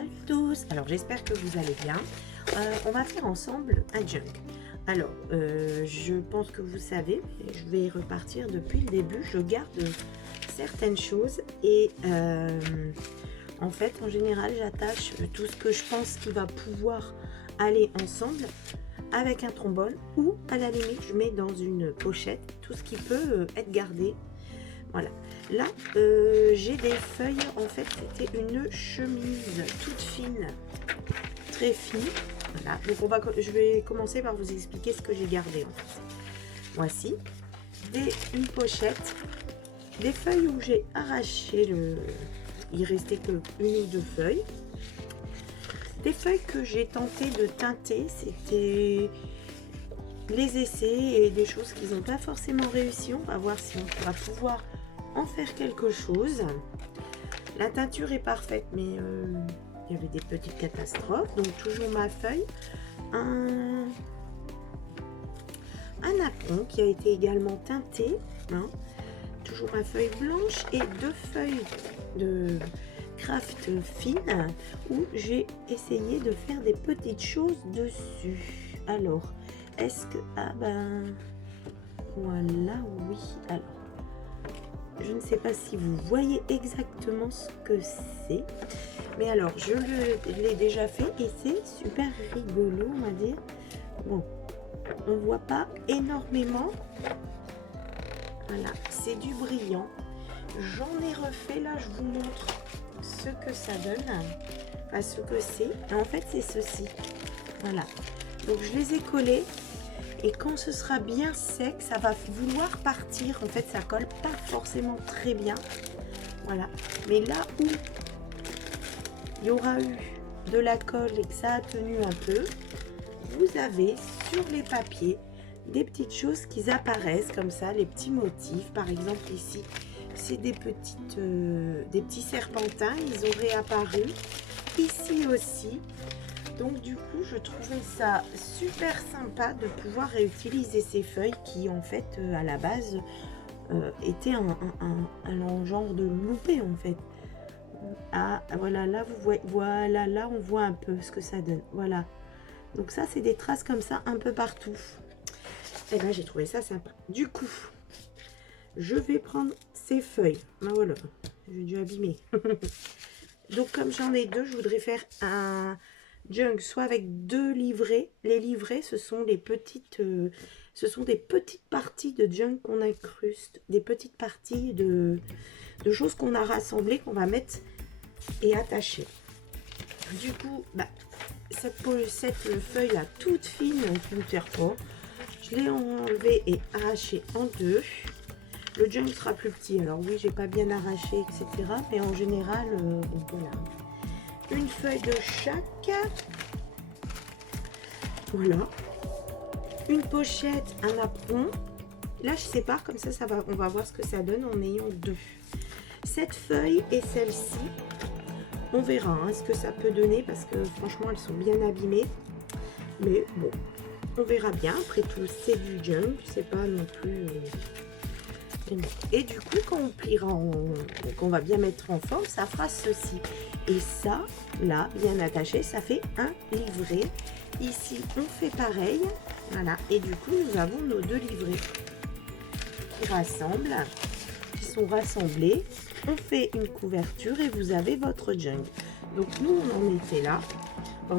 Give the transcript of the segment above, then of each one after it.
Salut tous, alors j'espère que vous allez bien. On va faire ensemble un junk. Alors, je pense que vous savez, je vais repartir depuis le début. Je garde certaines choses et en fait, en général, j'attache tout ce que je pense qui va pouvoir aller ensemble avec un trombone ou à la limite, je mets dans une pochette tout ce qui peut être gardé. Voilà, là j'ai des feuilles, en fait c'était une chemise toute fine, très fine. Voilà, donc je vais commencer par vous expliquer ce que j'ai gardé en fait. Voici une pochette, des feuilles où j'ai arraché il restait que une ou deux feuilles, des feuilles que j'ai tenté de teinter, c'était les essais et des choses qui n'ont pas forcément réussi. On va voir si on va pouvoir en faire quelque chose. La teinture est parfaite, mais il y avait des petites catastrophes. Donc toujours ma feuille, un apron qui a été également teinté, hein. Toujours ma feuille blanche et deux feuilles de craft fine où j'ai essayé de faire des petites choses dessus. Alors est-ce que voilà, oui, alors je ne sais pas si vous voyez exactement ce que c'est, mais alors je l'ai déjà fait et c'est super rigolo, on va dire. Bon, on voit pas énormément. Voilà, c'est du brillant. J'en ai refait, là je vous montre ce que ça donne, enfin ce que c'est. Et en fait c'est ceci. Voilà, donc je les ai collés. Et quand ce sera bien sec, ça va vouloir partir. En fait, ça colle pas forcément très bien. Voilà. Mais là où il y aura eu de la colle et que ça a tenu un peu, vous avez sur les papiers des petites choses qui apparaissent comme ça, les petits motifs. Par exemple, ici, c'est des petits serpentins. Ils ont réapparu. Ici aussi. Donc du coup, je trouvais ça super sympa de pouvoir réutiliser ces feuilles qui, en fait, à la base, étaient un genre de loupé, en fait. Ah, voilà, là, vous voyez, voilà, là, on voit un peu ce que ça donne. Voilà. Donc ça, c'est des traces comme ça un peu partout. Et là, j'ai trouvé ça sympa. Du coup, je vais prendre ces feuilles. Ben voilà, j'ai dû abîmer. Donc, comme j'en ai deux, je voudrais faire un junk soit avec deux livrets. Les livrets, ce sont des petites parties de junk qu'on incruste, des petites parties de choses qu'on a rassemblées, qu'on va mettre et attacher. Du coup, cette feuille là toute fine qui ne sert pas, je l'ai enlevée et arrachée en deux. Le junk sera plus petit, alors oui, j'ai pas bien arraché, etc. Mais en général, voilà. Une feuille de chaque. Voilà. Une pochette, un apron. Là, je sépare comme ça, on va voir ce que ça donne en ayant deux. Cette feuille et celle-ci, on verra ce que ça peut donner parce que franchement, elles sont bien abîmées. Mais bon, on verra bien. Après tout, c'est du junk, c'est pas non plus. Et du coup, quand on pliera, qu'on va bien mettre en forme, ça fera ceci. Et ça, là, bien attaché, ça fait un livret. Ici, on fait pareil. Voilà. Et du coup, nous avons nos deux livrets qui sont rassemblés. On fait une couverture et vous avez votre junk. Donc, nous, on en était là. On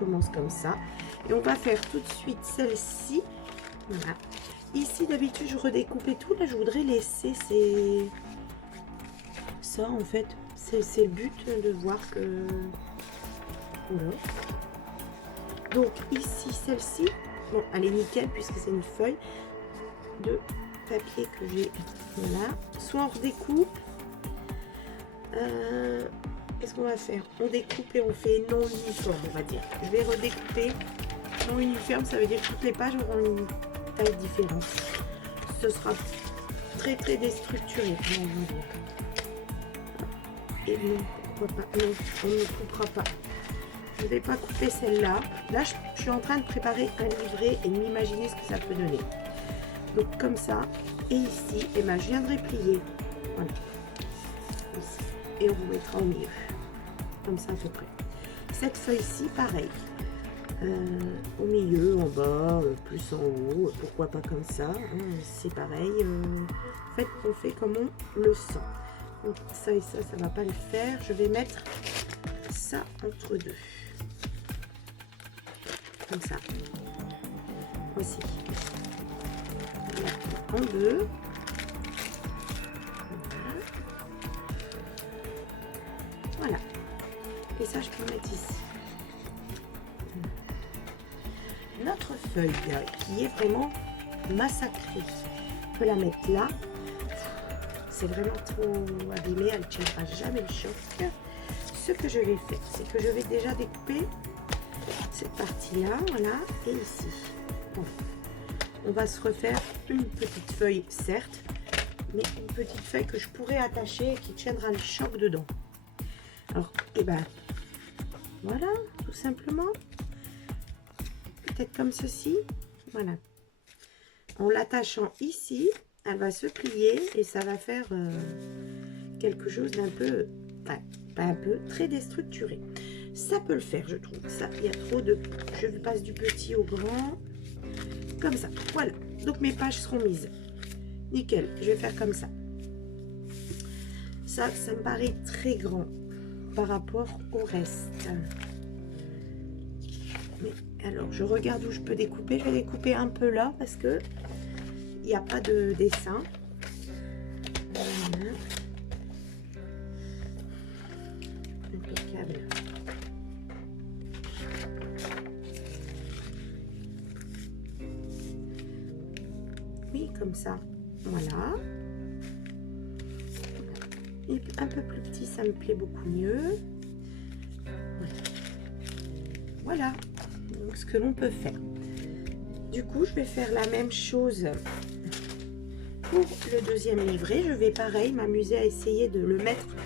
commence comme ça. Et on va faire tout de suite celle-ci. Voilà. Ici, d'habitude, je redécoupe et tout. Là, je voudrais laisser ça, en fait. C'est le but de voir que... Voilà. Donc, ici, celle-ci, bon, elle est nickel puisque c'est une feuille de papier que j'ai. Voilà. Soit on redécoupe. Qu'est-ce qu'on va faire? On découpe et on fait non uniforme, on va dire. Je vais redécouper. Non uniforme, ça veut dire que toutes les pages auront une taille différente. Ce sera très très déstructuré. Et non, pourquoi pas? Non, on ne coupera pas. Je ne vais pas couper celle-là. Là, je suis en train de préparer un livret et de m'imaginer ce que ça peut donner. Donc comme ça. Et ici, je viendrai plier. Voilà. Ici. Et on vous mettra au milieu. comme ça à peu près. Cette feuille-ci, pareil. Au milieu, en bas, plus en haut, pourquoi pas comme ça, hein, c'est pareil. En fait, on fait comme on le sent. Donc ça et ça va pas le faire. Je vais mettre ça entre deux. Comme ça. Voici. En deux. Voilà. Et ça, je peux le mettre ici. Notre feuille qui est vraiment massacrée, on peut la mettre là. C'est vraiment trop abîmé, elle ne tiendra jamais le choc. Ce que je vais faire, c'est que je vais déjà découper cette partie-là, voilà, et ici. Bon. On va se refaire une petite feuille, certes, mais une petite feuille que je pourrais attacher et qui tiendra le choc dedans. Alors, et ben, voilà, tout simplement. Peut-être comme ceci, voilà. En l'attachant ici, elle va se plier et ça va faire quelque chose d'un peu, ouais, pas un peu, très déstructuré. Ça peut le faire, je trouve. Ça, il y a trop de, je passe du petit au grand, comme ça. Voilà. Donc mes pages seront mises. Nickel. Je vais faire comme ça. Ça me paraît très grand par rapport au reste. Mais alors, je regarde où je peux découper. Je vais découper un peu là parce que il n'y a pas de dessin. Voilà. Impeccable. Oui, comme ça. Voilà. Et un peu plus petit, ça me plaît beaucoup mieux. Voilà. Donc, ce que l'on peut faire. Du coup, je vais faire la même chose pour le deuxième livret. Je vais pareil m'amuser à essayer de le mettre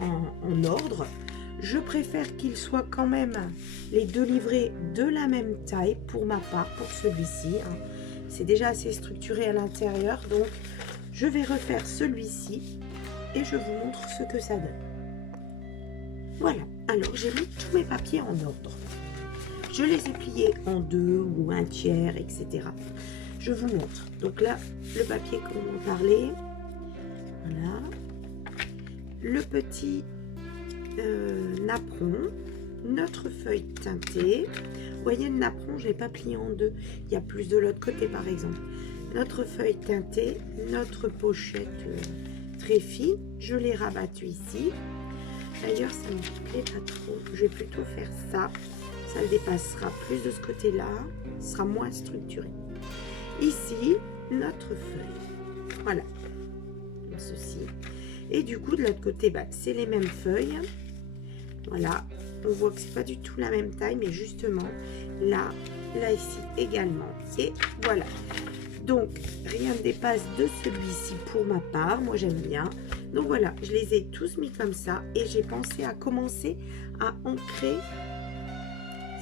en ordre. Je préfère qu'il soit quand même les deux livrets de la même taille pour ma part, pour celui-ci. C'est déjà assez structuré à l'intérieur, donc je vais refaire celui-ci et je vous montre ce que ça donne. Voilà, alors j'ai mis tous mes papiers en ordre. Je les ai pliés en deux ou un tiers, etc. Je vous montre. Donc là, le papier comme on parlait. Voilà. Le petit napperon. Notre feuille teintée. Vous voyez, le napperon, je ne l'ai pas plié en deux. Il y a plus de l'autre côté, par exemple. Notre feuille teintée. Notre pochette très fine. Je l'ai rabattu ici. D'ailleurs, ça ne me plaît pas trop. Je vais plutôt faire ça. Ça le dépassera plus de ce côté-là, sera moins structuré. Ici, notre feuille. Voilà, comme ceci. Et du coup, de l'autre côté, bah, c'est les mêmes feuilles. Voilà, on voit que c'est pas du tout la même taille, mais justement, là ici également. Et voilà. Donc, rien ne dépasse de celui-ci pour ma part. Moi, j'aime bien. Donc voilà, je les ai tous mis comme ça. Et j'ai pensé à commencer à ancrer.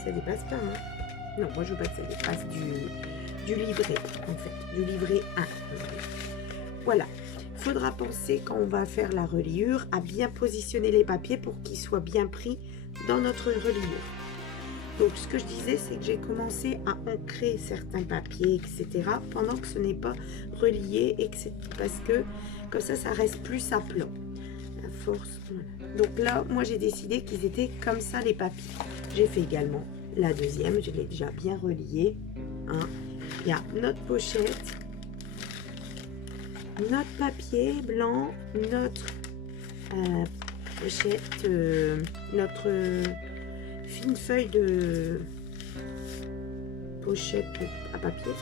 Ça dépasse pas, hein? Non, moi je veux pas que ça dépasse du livret, en fait, du livret 1. Voilà, il faudra penser quand on va faire la reliure à bien positionner les papiers pour qu'ils soient bien pris dans notre reliure. Donc ce que je disais, c'est que j'ai commencé à ancrer certains papiers, etc. pendant que ce n'est pas relié, et que c'est parce que comme ça reste plus à plat. La force, voilà. Donc là, moi j'ai décidé qu'ils étaient comme ça les papiers. J'ai fait également la deuxième, je l'ai déjà bien reliée. Hein. Il y a notre pochette, notre papier blanc, notre pochette, notre fine feuille de pochette à papier.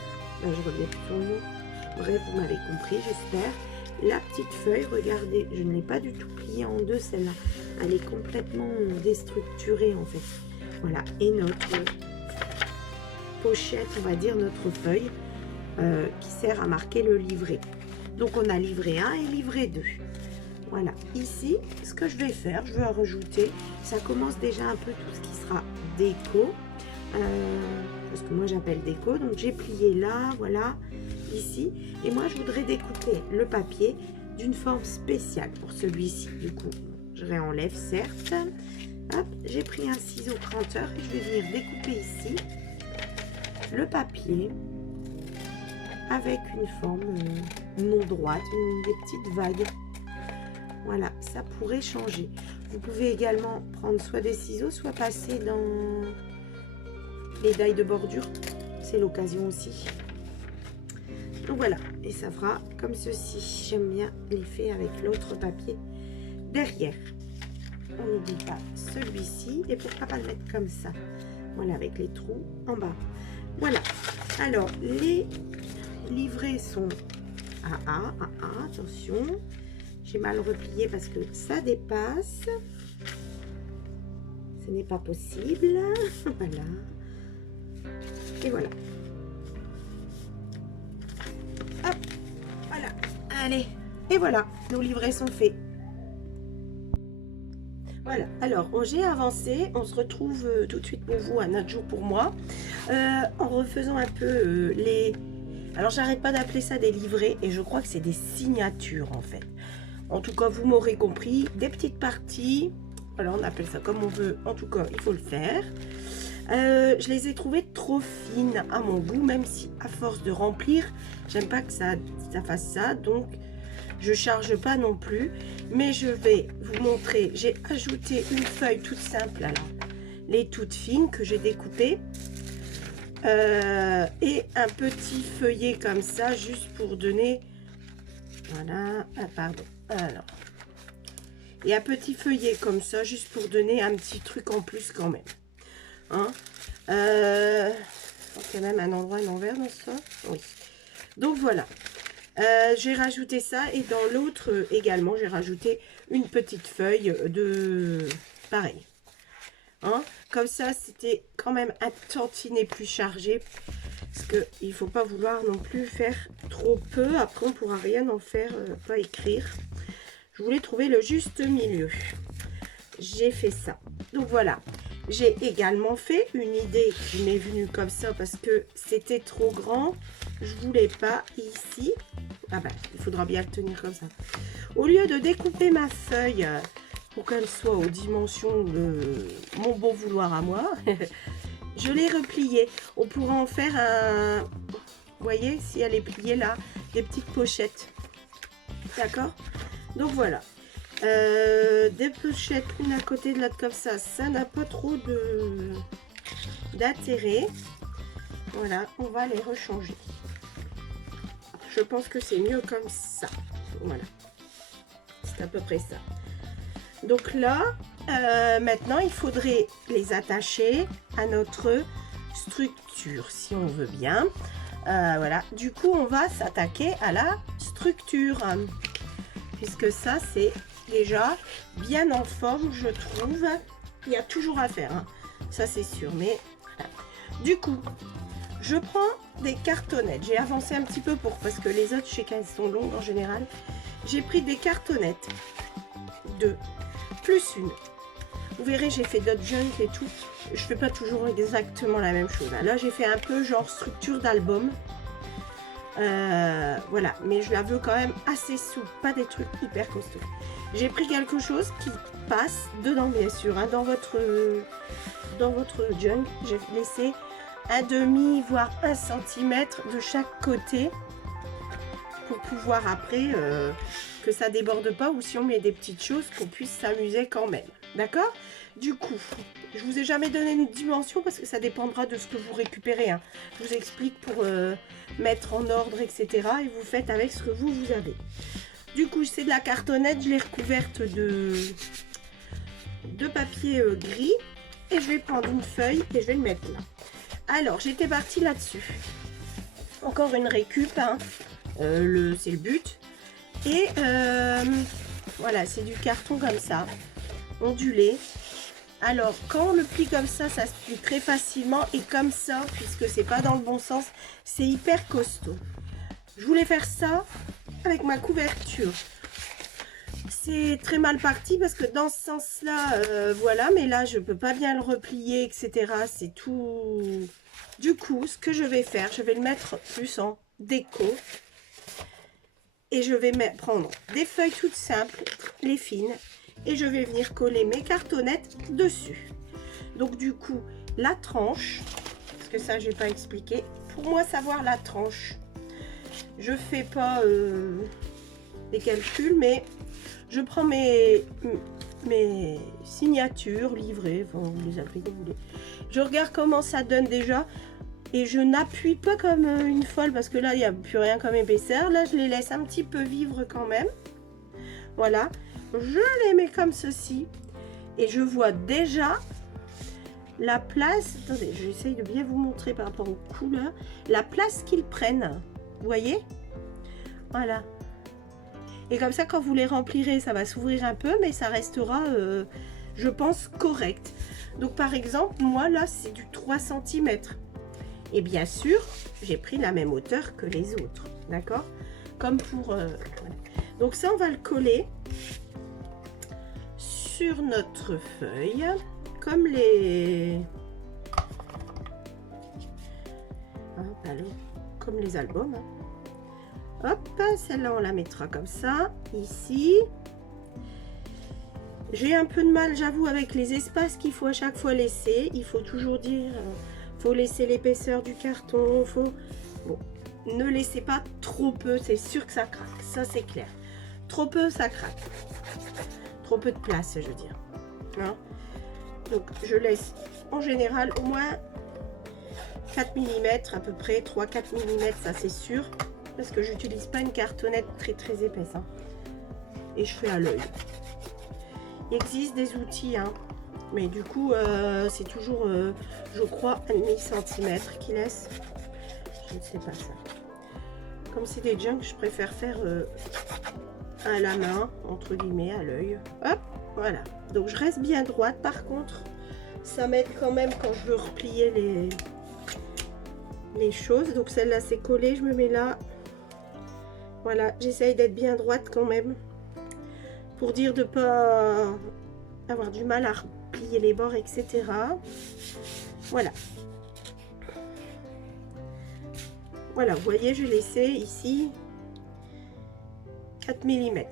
Là, je reviens plus sur le mot. Bref, vous m'avez compris, j'espère. La petite feuille, regardez, je ne l'ai pas du tout pliée en deux, celle-là. Elle est complètement déstructurée, en fait. Voilà, et notre pochette, on va dire notre feuille, qui sert à marquer le livret. Donc, on a livret 1 et livret 2. Voilà, ici, ce que je vais faire, je vais rajouter, ça commence déjà un peu tout ce qui sera déco, parce que moi j'appelle déco, donc j'ai plié là, voilà, ici, et moi je voudrais découper le papier d'une forme spéciale pour celui-ci, du coup, je réenlève certes, Hop, j'ai pris un ciseau cranteur et je vais venir découper ici le papier avec une forme non droite, des petites vagues. Voilà, ça pourrait changer. Vous pouvez également prendre soit des ciseaux, soit passer dans les dailles de bordure. C'est l'occasion aussi. Donc voilà, et ça fera comme ceci. J'aime bien l'effet avec l'autre papier derrière. On n'oublie pas celui-ci. Et pourquoi pas le mettre comme ça? Voilà, avec les trous en bas. Voilà. Alors, les livrets sont attention. J'ai mal replié parce que ça dépasse. Ce n'est pas possible. Voilà. Et voilà. Hop. Voilà. Allez. Et voilà. Nos livrets sont faits. Voilà, alors j'ai avancé, on se retrouve tout de suite pour vous un autre jour pour moi, en refaisant un peu les... Alors j'arrête pas d'appeler ça des livrets et je crois que c'est des signatures en fait. En tout cas vous m'aurez compris, des petites parties, alors on appelle ça comme on veut, en tout cas il faut le faire. Je les ai trouvées trop fines à mon goût, même si à force de remplir, j'aime pas que ça fasse ça, donc... Je charge pas non plus, mais je vais vous montrer. J'ai ajouté une feuille toute simple, alors, les toutes fines que j'ai découpées, et un petit feuillet comme ça, juste pour donner. Voilà, ah, pardon. Alors, et un petit feuillet comme ça, juste pour donner un petit truc en plus quand même. Hein, il y a même un endroit, un envers dans ça. Oui. Donc voilà. J'ai rajouté ça et dans l'autre également j'ai rajouté une petite feuille de pareil, hein, comme ça c'était quand même un tantinet plus chargé parce que il faut pas vouloir non plus faire trop peu, après on pourra rien en faire, pas écrire. Je voulais trouver le juste milieu, j'ai fait ça. Donc voilà, j'ai également fait une idée qui m'est venue comme ça parce que c'était trop grand, je voulais pas ici. Ah bah, il faudra bien le tenir comme ça. Au lieu de découper ma feuille pour qu'elle soit aux dimensions de mon bon vouloir à moi, je l'ai repliée. On pourra en faire un... Vous voyez, si elle est pliée là, des petites pochettes. D'accord? Donc voilà. Des pochettes, une à côté de l'autre comme ça n'a pas trop d'intérêt. Voilà, on va les rechanger. Je pense que c'est mieux comme ça. Voilà. C'est à peu près ça. Donc là, maintenant, il faudrait les attacher à notre structure, si on veut bien. Voilà. Du coup, on va s'attaquer à la structure. Puisque ça, c'est déjà bien en forme, je trouve. Il y a toujours à faire. Hein. Ça, c'est sûr. Mais voilà. Du coup... Je prends des cartonnettes. J'ai avancé un petit peu parce que les autres, je sais qu'elles sont longues en général. J'ai pris des cartonnettes. 2 plus une. Vous verrez, j'ai fait d'autres junk et tout. Je fais pas toujours exactement la même chose. Là, j'ai fait un peu genre structure d'album. Voilà. Mais je la veux quand même assez souple. Pas des trucs hyper costauds. J'ai pris quelque chose qui passe dedans, bien sûr. Hein, dans votre junk, j'ai laissé... un demi voire 1 centimètre de chaque côté pour pouvoir après que ça déborde pas, ou si on met des petites choses qu'on puisse s'amuser quand même. D'accord? Du coup, je vous ai jamais donné une dimension parce que ça dépendra de ce que vous récupérez. Hein. Je vous explique pour mettre en ordre, etc. Et vous faites avec ce que vous avez. Du coup, c'est de la cartonnette, je l'ai recouverte de papier gris. Et je vais prendre une feuille et je vais le mettre là. Alors, j'étais partie là-dessus. Encore une récup, hein. C'est le but. Et voilà, c'est du carton comme ça, ondulé. Alors, quand on le plie comme ça se plie très facilement. Et comme ça, puisque c'est pas dans le bon sens, c'est hyper costaud. Je voulais faire ça avec ma couverture. C'est très mal parti parce que dans ce sens-là, voilà, mais là, je peux pas bien le replier, etc. C'est tout... Du coup, ce que je vais faire, je vais le mettre plus en déco. Et je vais prendre des feuilles toutes simples, les fines, et je vais venir coller mes cartonnettes dessus. Donc du coup, la tranche, parce que ça, je n'ai pas expliqué. Pour moi, savoir la tranche, je fais pas des calculs, mais je prends mes signatures livrées, enfin, vous les appelez comme vous voulez. Je regarde comment ça donne déjà et je n'appuie pas comme une folle parce que là il n'y a plus rien comme épaisseur. Là je les laisse un petit peu vivre quand même. Voilà, je les mets comme ceci et je vois déjà la place. Attendez, j'essaye de bien vous montrer par rapport aux couleurs la place qu'ils prennent. Vous voyez? Voilà. Et comme ça, quand vous les remplirez, ça va s'ouvrir un peu, mais ça restera, je pense, correct. Donc, par exemple, moi, là, c'est du 3 cm. Et bien sûr, j'ai pris la même hauteur que les autres. D'accord? Comme pour... voilà. Donc, ça, on va le coller sur notre feuille. Comme les... comme les albums. Hein. Hop, celle-là on la mettra comme ça, ici. J'ai un peu de mal, j'avoue, avec les espaces qu'il faut à chaque fois laisser. Il faut toujours dire, faut laisser l'épaisseur du carton, faut... Bon, ne laissez pas trop peu, c'est sûr que ça craque, ça c'est clair. Trop peu, ça craque. Trop peu de place, je veux dire. Hein? Donc, je laisse en général au moins 4 mm à peu près, 3-4 mm, ça c'est sûr. Parce que j'utilise pas une cartonnette très épaisse. Hein. Et je fais à l'œil. Il existe des outils, hein, mais du coup, c'est toujours, je crois, 1,5 cm qui laisse. Je ne sais pas ça. Comme c'est des junks, je préfère faire à la main, entre guillemets, à l'œil. Hop, voilà. Donc, je reste bien droite. Par contre, ça m'aide quand même quand je veux replier les choses. Donc, celle-là, c'est collé. Je me mets là. Voilà, j'essaye d'être bien droite quand même, pour dire de ne pas avoir du mal à replier les bords, etc. Voilà. Voilà, vous voyez, je laissais ici 4 mm.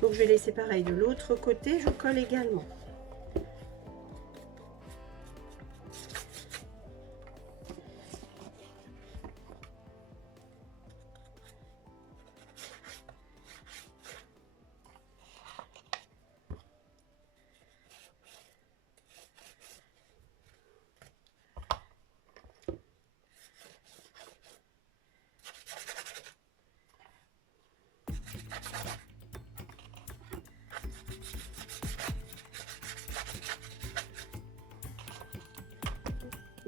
Donc je vais laisser pareil de l'autre côté, je colle également.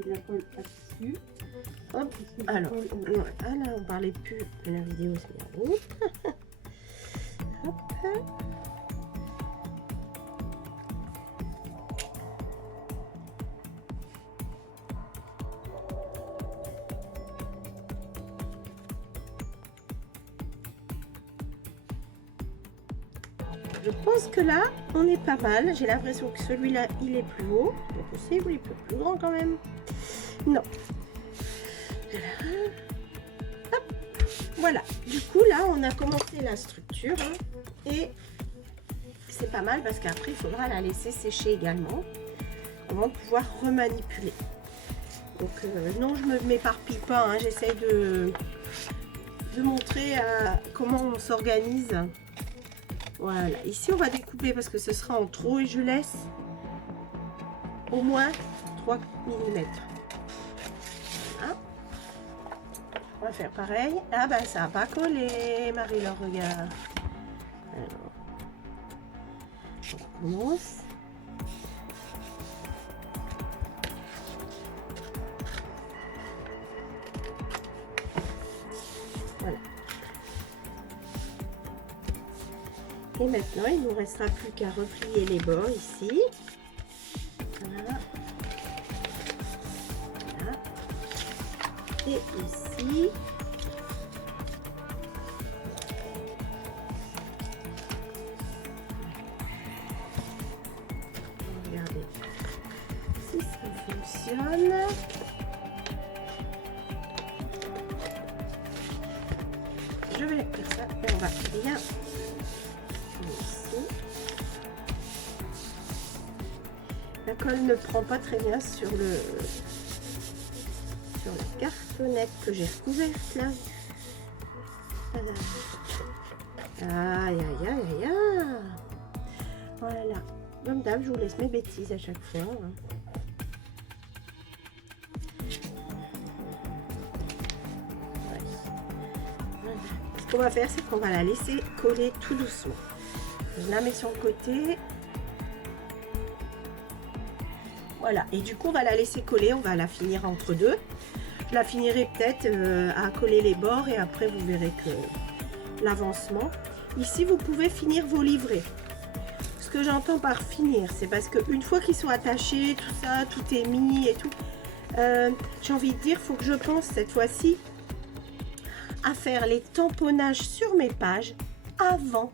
La colle là-dessus. Hop, alors, là on parlait plus de la vidéo, c'est bien. Hop. Je pense que là, on est pas mal. J'ai l'impression que celui-là, il est plus haut. C'est possible, il est plus grand quand même. Non. Hop. Voilà. Du coup, là, on a commencé la structure. Hein, et c'est pas mal parce qu'après, il faudra la laisser sécher également avant de pouvoir remanipuler. Donc, non, je ne m'éparpille pas. Hein, j'essaie de montrer comment on s'organise. Voilà, ici on va découper parce que ce sera en trop et je laisse au moins 3 mm. Voilà. On va faire pareil. Ah ben ça n'a pas collé, Marie-Laure, regarde. Alors, on commence. Voilà. Et maintenant, il ne nous restera plus qu'à replier les bords ici. Voilà. Voilà. Et ici. Regardez si ça fonctionne. Je va bien ici. La colle ne prend pas très bien sur la cartonnette que j'ai recouverte là. Aïe aïe aïe aïe aïe. Voilà. Comme d'hab, je vous laisse mes bêtises à chaque fois. Hein. Ce qu'on va faire, c'est qu'on va la laisser coller tout doucement. Je la mets sur le côté. Voilà. Et du coup, on va la laisser coller. On va la finir entre deux. Je la finirai peut-être à coller les bords et après, vous verrez que l'avancement. Ici, vous pouvez finir vos livrets. Ce que j'entends par finir, c'est parce qu'une fois qu'ils sont attachés, tout ça, tout est mis et tout, j'ai envie de dire, il faut que je pense cette fois-ci à faire les tamponnages sur mes pages avant.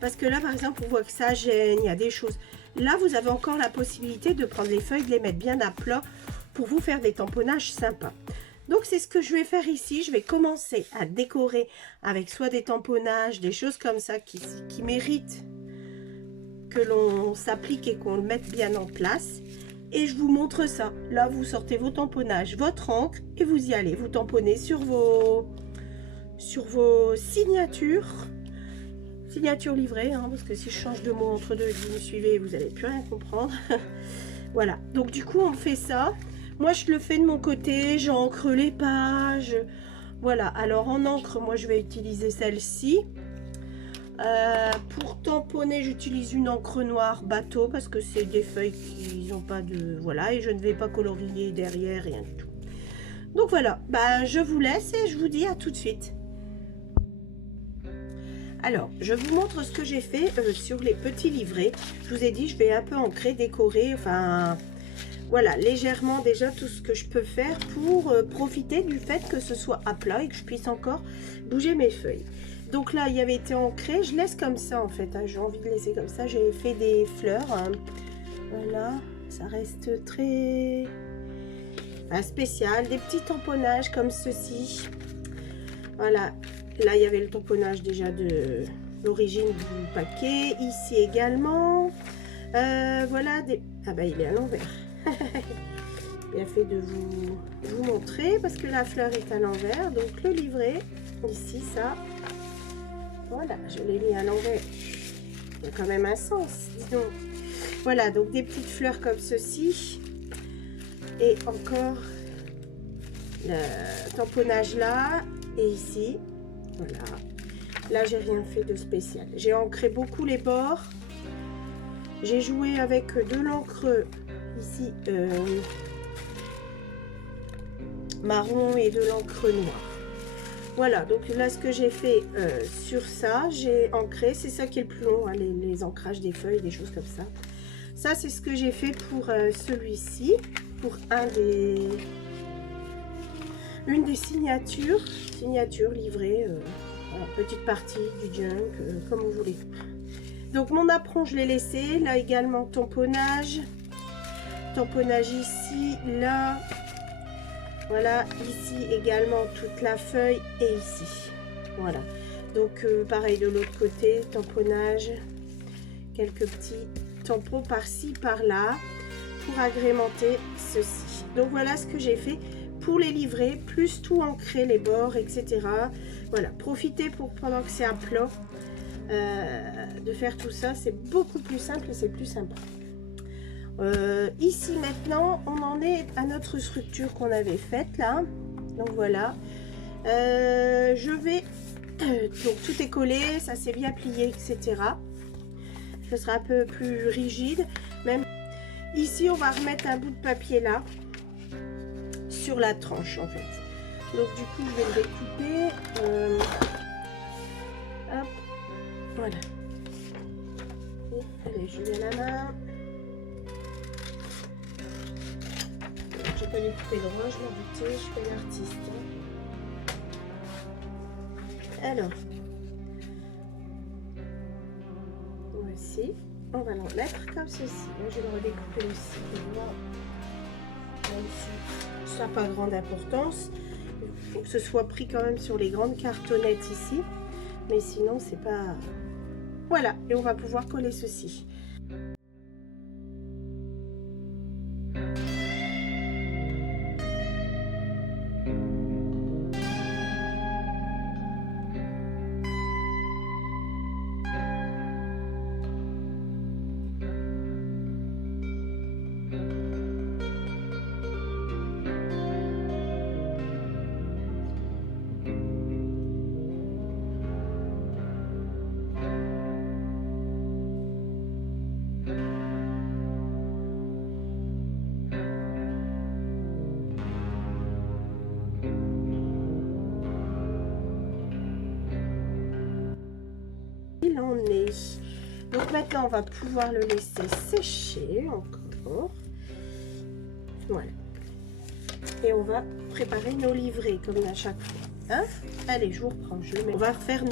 Parce que là, par exemple, on voit que ça gêne, il y a des choses. Là, vous avez encore la possibilité de prendre les feuilles, de les mettre bien à plat pour vous faire des tamponnages sympas. Donc, c'est ce que je vais faire ici. Je vais commencer à décorer avec soit des tamponnages, des choses comme ça qui méritent que l'on s'applique et qu'on le mette bien en place. Et je vous montre ça. Là, vous sortez vos tamponnages, votre encre et vous y allez. Vous tamponnez sur vos signatures. Signatures livrées, hein, parce que si je change de mot entre deux et que vous me suivez, vous n'allez plus rien comprendre. Voilà. Donc, du coup, on fait ça. Moi, je le fais de mon côté. J'encre les pages. Voilà. Alors, en encre, moi, je vais utiliser celle-ci. Pour tamponner, j'utilise une encre noire bateau parce que c'est des feuilles qui n'ont pas de... Voilà, et je ne vais pas colorier derrière, rien du tout. Donc voilà, bah, je vous laisse et je vous dis à tout de suite. Alors, je vous montre ce que j'ai fait sur les petits livrets. Je vous ai dit, je vais un peu ancrer, décorer, enfin... Voilà, légèrement déjà tout ce que je peux faire pour profiter du fait que ce soit à plat et que je puisse encore bouger mes feuilles. Donc là, il avait été ancré. Je laisse comme ça, en fait. Hein. J'ai envie de laisser comme ça. J'ai fait des fleurs. Hein. Voilà. Ça reste très spécial. Des petits tamponnages comme ceci. Voilà. Là, il y avait le tamponnage déjà de l'origine du paquet. Ici également. Voilà. Ah bah, il est à l'envers. Bien fait de vous montrer parce que la fleur est à l'envers. Donc, le livret. Ici, ça. Voilà, je l'ai mis à l'envers. Il y a quand même un sens, dis donc. Voilà, donc des petites fleurs comme ceci. Et encore le tamponnage là. Et ici. Voilà. Là, j'ai rien fait de spécial. J'ai ancré beaucoup les bords. J'ai joué avec de l'encre ici marron et de l'encre noire. Voilà, donc là, ce que j'ai fait sur ça, j'ai ancré, c'est ça qui est le plus long, hein, les ancrages des feuilles, des choses comme ça. Ça, c'est ce que j'ai fait pour celui-ci, pour une des signatures livrées, voilà, petite partie du junk, comme vous voulez. Donc, mon apron, je l'ai laissé. Là également, tamponnage ici, là. Voilà, ici également toute la feuille et ici. Voilà. Donc, pareil de l'autre côté, tamponnage. Quelques petits tampons par-ci, par-là pour agrémenter ceci. Donc, voilà ce que j'ai fait pour les livrets, plus tout ancrer les bords, etc. Voilà, profitez pour, pendant que c'est à plat, de faire tout ça. C'est beaucoup plus simple et c'est plus sympa. Ici maintenant on en est à notre structure qu'on avait faite là, donc voilà. Je vais donc tout est collé, ça s'est bien plié, etc. Ce sera un peu plus rigide. Même ici on va remettre un bout de papier là sur la tranche en fait. Donc du coup je vais le découper, hop, voilà. Et, allez, je mets la main. Je peux les couper droit, je m'en doutais, je suis une artiste. Alors, voici, on va l'en mettre comme ceci. Là, je vais le redécouper aussi pour voir. Même si ça n'a pas grande importance, il faut que ce soit pris quand même sur les grandes cartonnettes ici. mais sinon c'est pas... Voilà, et on va pouvoir coller ceci. Il en est. Donc maintenant on va pouvoir le laisser sécher encore. Voilà. Et on va préparer nos livrets comme à chaque fois. Hein? Allez, je vous reprends. On va refaire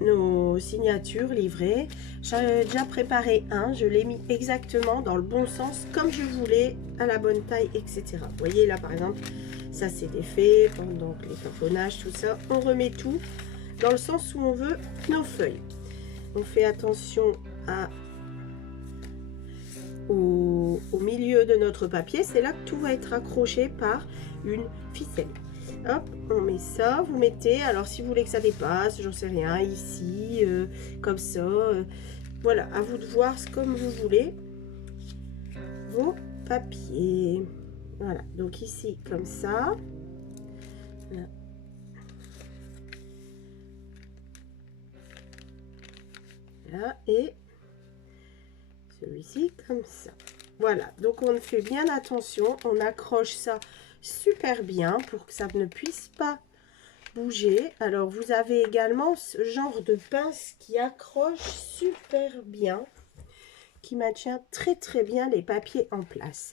nos signatures livrées. J'ai déjà préparé un. Je l'ai mis exactement dans le bon sens comme je voulais, à la bonne taille, etc. Vous voyez là par exemple, ça c'est défait pendant les tamponnages, tout ça. On remet tout dans le sens où on veut nos feuilles. On fait attention au milieu de notre papier. C'est là que tout va être accroché par une ficelle. Hop, on met ça. Vous mettez, alors si vous voulez que ça dépasse, j'en sais rien, ici, comme ça. Voilà, à vous de voir comme vous voulez vos papiers. Voilà, donc ici, comme ça. Là. Là, et celui-ci comme ça. Voilà, donc on fait bien attention, on accroche ça super bien pour que ça ne puisse pas bouger. Alors vous avez également ce genre de pince qui accroche super bien, qui maintient très très bien les papiers en place.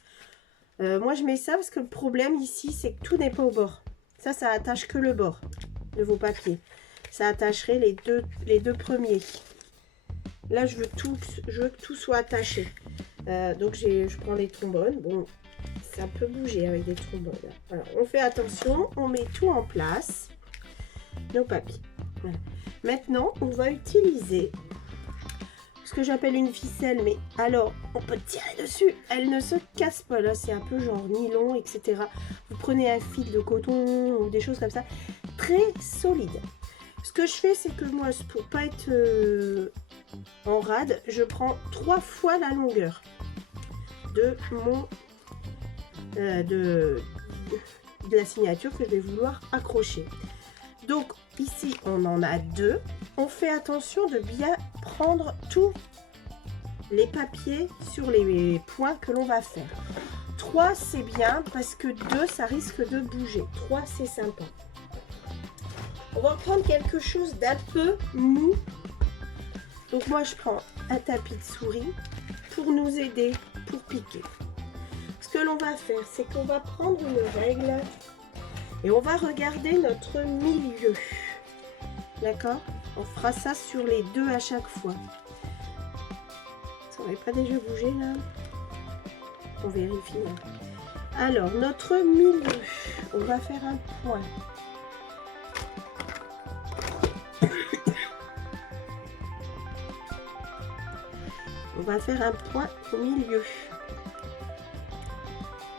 Moi je mets ça parce que le problème ici c'est que tout n'est pas au bord. Ça attache que le bord de vos papiers. Ça attacherait les deux premiers. Là, je veux que tout soit attaché. Donc, je prends les trombones. Bon, ça peut bouger avec des trombones. Alors, on fait attention. On met tout en place. Nos papiers. Voilà. Maintenant, on va utiliser ce que j'appelle une ficelle. Mais alors, on peut tirer dessus. Elle ne se casse pas. Là, c'est un peu genre nylon, etc. Vous prenez un fil de coton ou des choses comme ça. Très solide. Ce que je fais, c'est que moi, pour pas être... en rade, je prends 3 fois la longueur de de la signature que je vais vouloir accrocher. Donc ici on en a 2. On fait attention de bien prendre tous les papiers sur les points que l'on va faire. 3 c'est bien parce que 2 ça risque de bouger. 3 c'est sympa. On va prendre quelque chose d'un peu mou. Donc moi je prends un tapis de souris pour nous aider pour piquer. Ce que l'on va faire, c'est qu'on va prendre une règle et on va regarder notre milieu. D'accord? On fera ça sur les 2 à chaque fois. Ça n'aurait pas déjà bougé là? On vérifie. Alors notre milieu, on va faire un point. On va faire un point au milieu.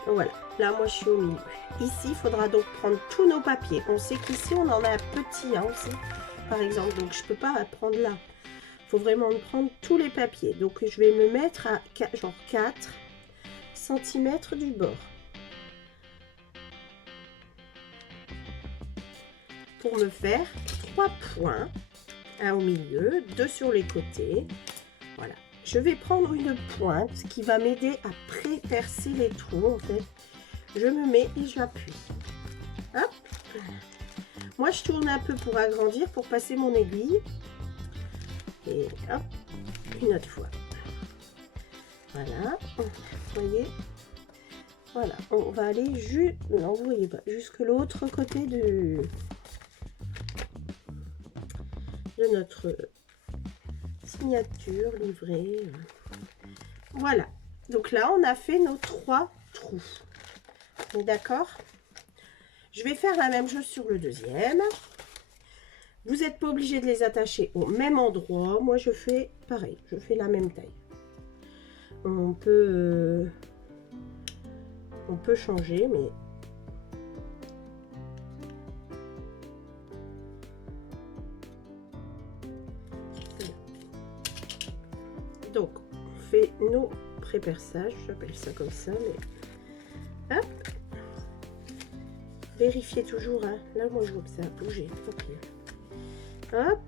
Voilà, là moi je suis au milieu. Ici, il faudra donc prendre tous nos papiers. On sait qu'ici on en a un petit, hein, aussi, par exemple. Donc je ne peux pas prendre là. Il faut vraiment prendre tous les papiers. Donc je vais me mettre à genre 4 cm du bord. Pour me faire 3 points. Un au milieu, 2 sur les côtés. Voilà. Je vais prendre une pointe qui va m'aider à pré-percer les trous en fait. Je me mets et j'appuie. Hop. Moi je tourne un peu pour agrandir, pour passer mon aiguille. Et hop, une autre fois. Voilà. Vous voyez? Voilà. On va aller non, vous voyez pas, jusque l'autre côté de notre signature livrée. Voilà, donc là on a fait nos 3 trous. D'accord? Je vais faire la même chose sur le deuxième. Vous n'êtes pas obligé de les attacher au même endroit. Moi, je fais pareil. Je fais la même taille. On peut changer, mais... Donc, on fait nos pré-perçages. J'appelle ça comme ça, mais... Hop. Vérifiez toujours, hein. Là, moi, je vois que ça a bougé. Ok. Hop.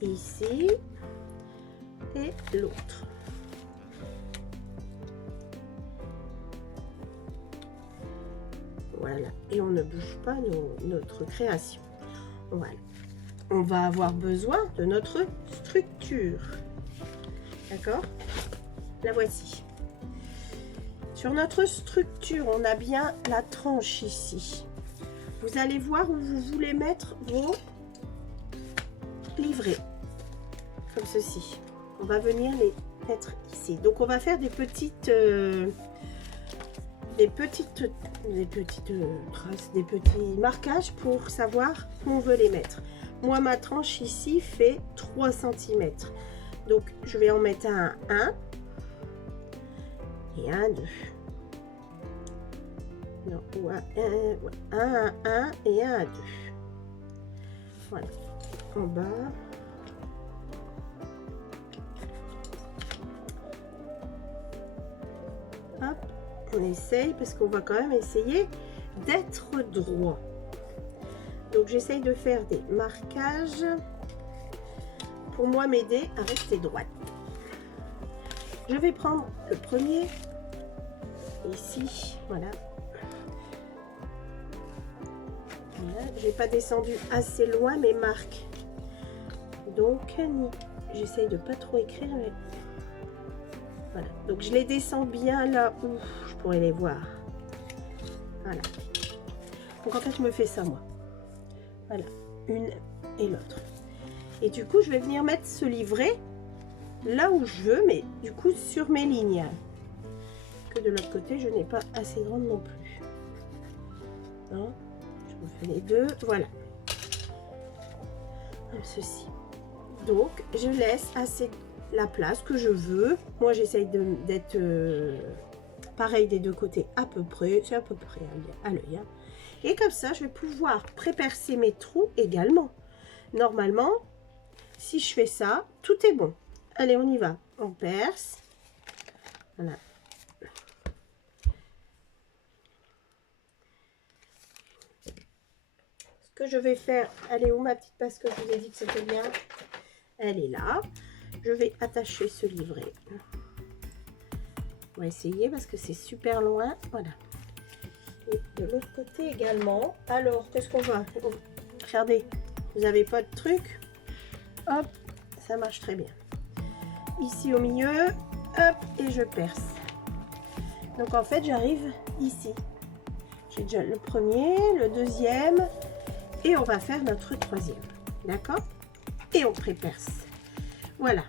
Ici. Et l'autre. Voilà. Et on ne bouge pas notre création. Voilà. On va avoir besoin de notre structure. D'accord? La voici. Sur notre structure, on a bien la tranche ici. Vous allez voir où vous voulez mettre vos livrets. Comme ceci. On va venir les mettre ici. Donc, on va faire des petites traces, des petits marquages pour savoir où on veut les mettre. Moi, ma tranche ici fait 3 cm. Donc, je vais en mettre un 1 et un 2. Non, ou un 1 et un 2. Voilà. En bas. Hop, on essaye parce qu'on va quand même essayer d'être droit. Donc, j'essaye de faire des marquages pour moi m'aider à rester droite. Je vais prendre le premier ici, voilà. J'ai pas descendu assez loin mes marques, donc j'essaye de pas trop écrire, mais voilà. Donc je les descends bien là où je pourrais les voir. Voilà. Donc en fait je me fais ça moi. Voilà, une et l'autre. Et du coup je vais venir mettre ce livret là où je veux, mais du coup sur mes lignes. Que de l'autre côté je n'ai pas assez grande non plus. Non. Je fais les deux, voilà, comme ceci. Donc je laisse assez la place que je veux. Moi j'essaye d'être pareil des deux côtés à peu près, c'est à peu près à l'œil, hein. Et comme ça je vais pouvoir pré-percer mes trous également. Normalement si je fais ça, tout est bon. Allez, on y va, on perce, voilà. Que je vais faire, elle est où ma petite passe que je vous ai dit que c'était bien? Elle est là. Je vais attacher ce livret. On va essayer parce que c'est super loin. Voilà. Et de l'autre côté également. Alors, qu'est-ce qu'on va? Oh, regardez, vous n'avez pas de truc. Hop, ça marche très bien. Ici au milieu, hop, et je perce. Donc en fait, j'arrive ici. J'ai déjà le premier, le deuxième. Et on va faire notre troisième, d'accord? Et on pré-perce. Voilà.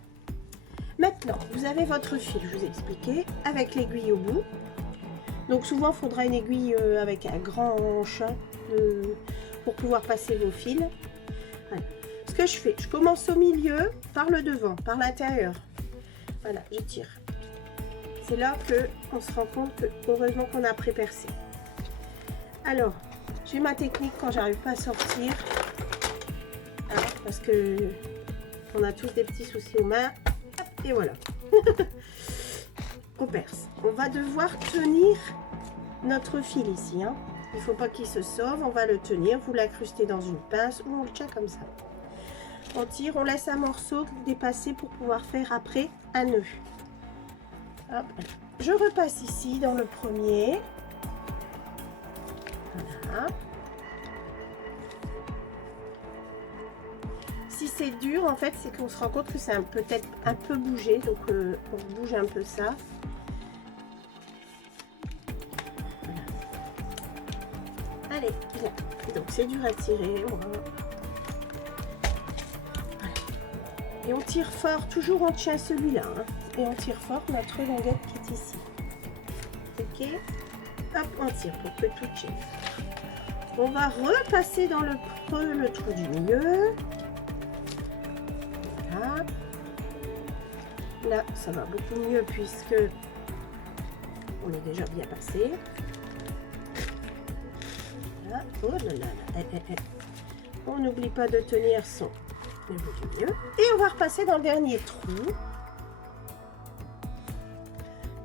Maintenant, vous avez votre fil, je vous ai expliqué, avec l'aiguille au bout. Donc souvent, il faudra une aiguille avec un grand chat pour pouvoir passer vos fils. Voilà. Ce que je fais, je commence au milieu, par le devant, par l'intérieur. Voilà, je tire. C'est là qu'on se rend compte que, heureusement qu'on a pré-percé. Alors, j'ai ma technique quand j'arrive pas à sortir, hein, parce que on a tous des petits soucis aux mains, et voilà. On perce. On va devoir tenir notre fil ici, hein. Il ne faut pas qu'il se sauve, on va le tenir, vous l'incrustez dans une pince ou on le tient comme ça. On tire, on laisse un morceau dépasser pour pouvoir faire après un nœud. Hop. Je repasse ici dans le premier. Voilà. Si c'est dur, en fait, c'est qu'on se rend compte que c'est peut-être un peu bougé, donc on bouge un peu ça. Voilà. Allez, viens. Donc c'est dur à tirer. Voilà. Et on tire fort, toujours on tient celui-là, hein, et on tire fort notre languette qui est ici. Ok. Hop, on tire pour que tout tienne. On va repasser dans le trou du milieu. Voilà. Là, ça va beaucoup mieux puisque on est déjà bien passé. Voilà. Oh là là, là. On n'oublie pas de tenir son niveau du milieu. Et on va repasser dans le dernier trou.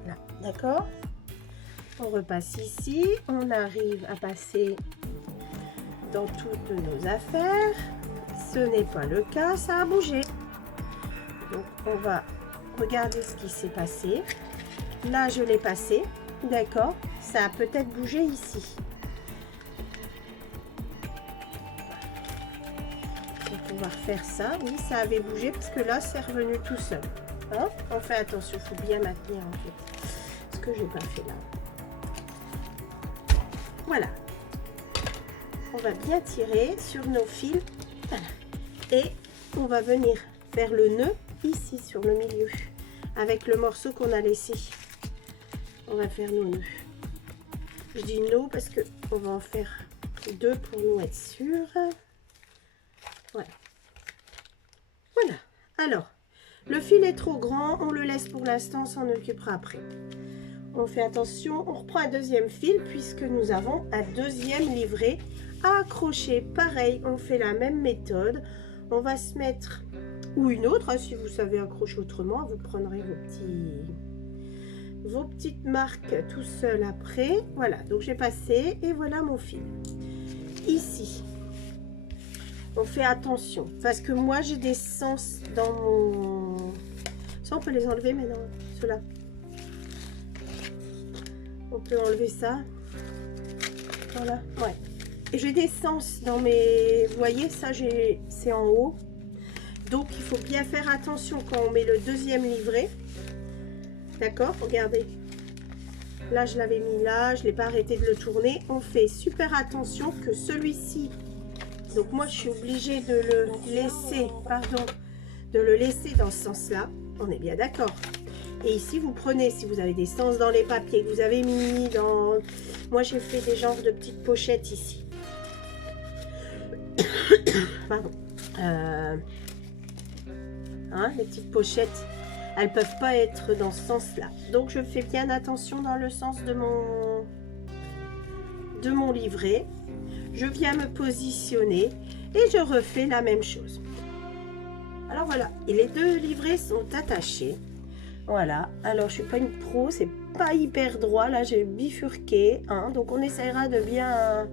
Là, d'accord? On repasse ici. On arrive à passer dans toutes nos affaires. Ce n'est pas le cas, ça a bougé. Donc on va regarder ce qui s'est passé. Là je l'ai passé, d'accord, ça a peut-être bougé ici. Donc on va refaire ça. Oui, ça avait bougé parce que là c'est revenu tout seul, hein. On fait attention, il faut bien maintenir en fait ce que j'ai pas fait là. Voilà, on va bien tirer sur nos fils. Voilà. Et on va venir faire le nœud ici sur le milieu avec le morceau qu'on a laissé. On va faire nos nœuds. Je dis nœud parce que on va en faire 2 pour nous être sûr. Voilà. Voilà. Alors, le fil est trop grand, on le laisse pour l'instant, on s'en occupera après. On fait attention, on reprend un deuxième fil puisque nous avons un deuxième livret à accrocher. Pareil, on fait la même méthode. On va se mettre, ou une autre, hein, si vous savez accrocher autrement, vous prendrez vos petites marques tout seul après. Voilà, donc j'ai passé et voilà mon fil. Ici, on fait attention parce que moi j'ai des sens dans mon... Ça on peut les enlever maintenant, ceux-là. On peut enlever ça. Voilà, ouais. Et j'ai des sens dans mes... Vous voyez, ça c'est en haut. Donc il faut bien faire attention quand on met le deuxième livret. D'accord, regardez. Là je l'avais mis là, je n'ai pas arrêté de le tourner. On fait super attention que celui-ci... Donc moi je suis obligée de le laisser, pardon, de le laisser dans ce sens-là. On est bien d'accord. Et ici vous prenez, si vous avez des sens dans les papiers que vous avez mis dans... Moi j'ai fait des genres de petites pochettes ici. Pardon. Hein, les petites pochettes, elles ne peuvent pas être dans ce sens-là. Donc je fais bien attention dans le sens de mon livret. Je viens me positionner et je refais la même chose. Alors voilà, et les deux livrets sont attachés. Voilà, alors je suis pas une pro, c'est pas hyper droit, là j'ai bifurqué, hein, donc on essaiera de bien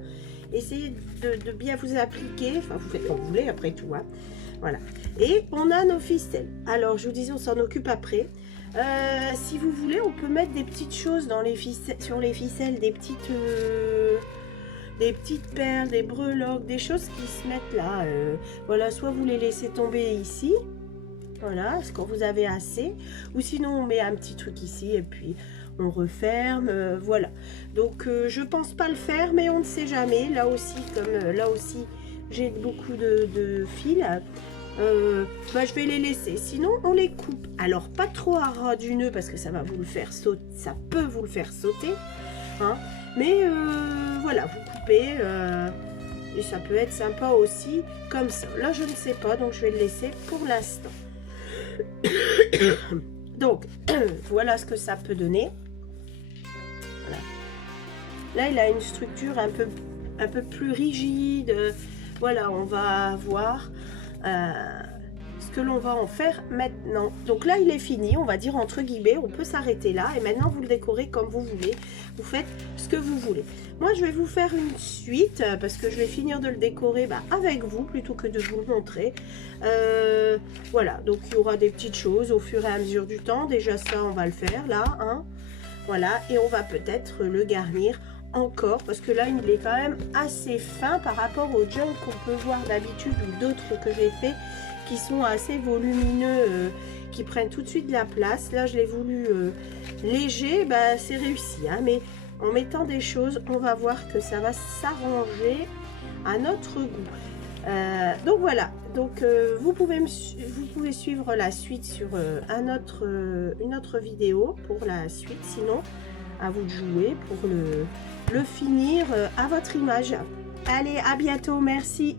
essayer de bien vous appliquer, enfin vous faites comme vous voulez après tout, hein. Voilà, et on a nos ficelles. Alors je vous disais, on s'en occupe après. Si vous voulez, on peut mettre des petites choses dans les ficelles, sur les ficelles, des petites perles, des breloques, des choses qui se mettent là. Voilà, soit vous les laissez tomber ici. Voilà, ce que vous avez assez, ou sinon on met un petit truc ici et puis on referme, voilà. Donc je pense pas le faire, mais on ne sait jamais. Là aussi, comme là aussi j'ai beaucoup de fils, bah, je vais les laisser. Sinon on les coupe. Alors pas trop à ras du nœud parce que ça va vous le faire sauter, ça peut vous le faire sauter, hein. Mais voilà, vous coupez et ça peut être sympa aussi comme ça. Là je ne sais pas, donc je vais le laisser pour l'instant. Donc voilà ce que ça peut donner. Voilà. Là il a une structure un peu plus rigide. Voilà, on va voir ce que l'on va en faire maintenant. Donc là il est fini, on va dire entre guillemets, on peut s'arrêter là et maintenant vous le décorez comme vous voulez, vous faites ce que vous voulez. Moi je vais vous faire une suite parce que je vais finir de le décorer avec vous plutôt que de vous le montrer. Voilà, donc il y aura des petites choses au fur et à mesure du temps. Déjà ça on va le faire là, hein. Voilà, et on va peut-être le garnir encore parce que là il est quand même assez fin par rapport aux junk qu'on peut voir d'habitude ou d'autres que j'ai fait qui sont assez volumineux, qui prennent tout de suite de la place. Là je l'ai voulu léger, c'est réussi, hein, mais en mettant des choses on va voir que ça va s'arranger à notre goût. Donc voilà, donc vous pouvez suivre la suite sur une autre vidéo pour la suite. Sinon à vous de jouer pour le finir à votre image. Allez, à bientôt, merci.